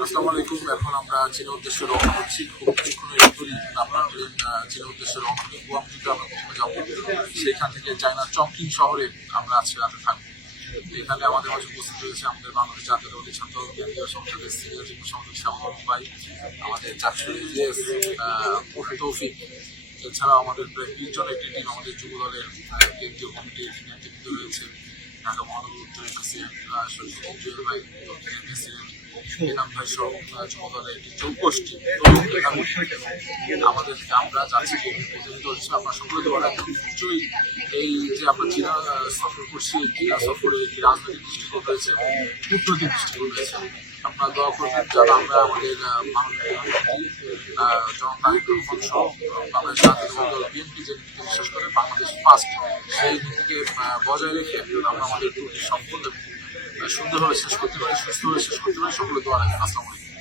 আসসালামু আলাইকুম। এখন আমরা চীনের উদ্দেশ্যে রওনা হচ্ছি। খুব কিছুক্ষণের ভিতরেই আপনার ট্রেন চীনের উদ্দেশ্যে রওনা হবে। গুয়াহাটিতে আমরা প্রথমে যাবো, সেইখান থেকে চায়নার চংকিং শহরে আমরা আজকে রাতে থাকবো। এখানে আমাদের মাঝে উপস্থিত রয়েছে আমাদের বাংলাদেশ জাতীয়তাবাদী ছাত্র কেন্দ্রীয় সংসদের সিনিয়র যুগ্ম সম্পাদক শ্যামল ভাই, আমাদের চাকরি তৌফিক, এছাড়াও আমাদের প্রায় 20 জন একটি টিম আমাদের যুব দলের কেন্দ্রীয় কমিটির নেতৃত্ব রয়েছে। ঢাকা মহানগর উত্তরের প্রেসিডেন্ট শরীফুদ্দিন জুয়েল ভাই, দক্ষিণের প্রেসিডেন্ট ইনাম ভাই সহ যুব দলের একটি চৌকোষ্ঠী আমাদের আমরা যাচ্ছি প্রতিনিধি দল হিসেবে আমরা সকলে দোয়া রাখি। নিশ্চয়ই এই যে আমরা চীনা সফর করছি, চীনা সফরে একটি রাজনৈতিক দৃষ্টিকোণ রয়েছে, কূটনৈতিক দৃষ্টিকোণ রয়েছে। আপনারা দোয়া করবেন যাতে আমরা আমাদের বাংলাদেশ জাতীয় দল বিএনপি যে নীতিকে বিশ্বাস করে বাংলাদেশ ফার্স্ট, সেই নীতিকে বজায় রেখে আমরা আমাদের ট্যুরটি সম্পূর্ণ সুন্দরভাবে শেষ করতে পারি, সুস্থভাবে শেষ করতে পারি। সকলে দোয়া রাখি। আসসালামু আলাইকুম।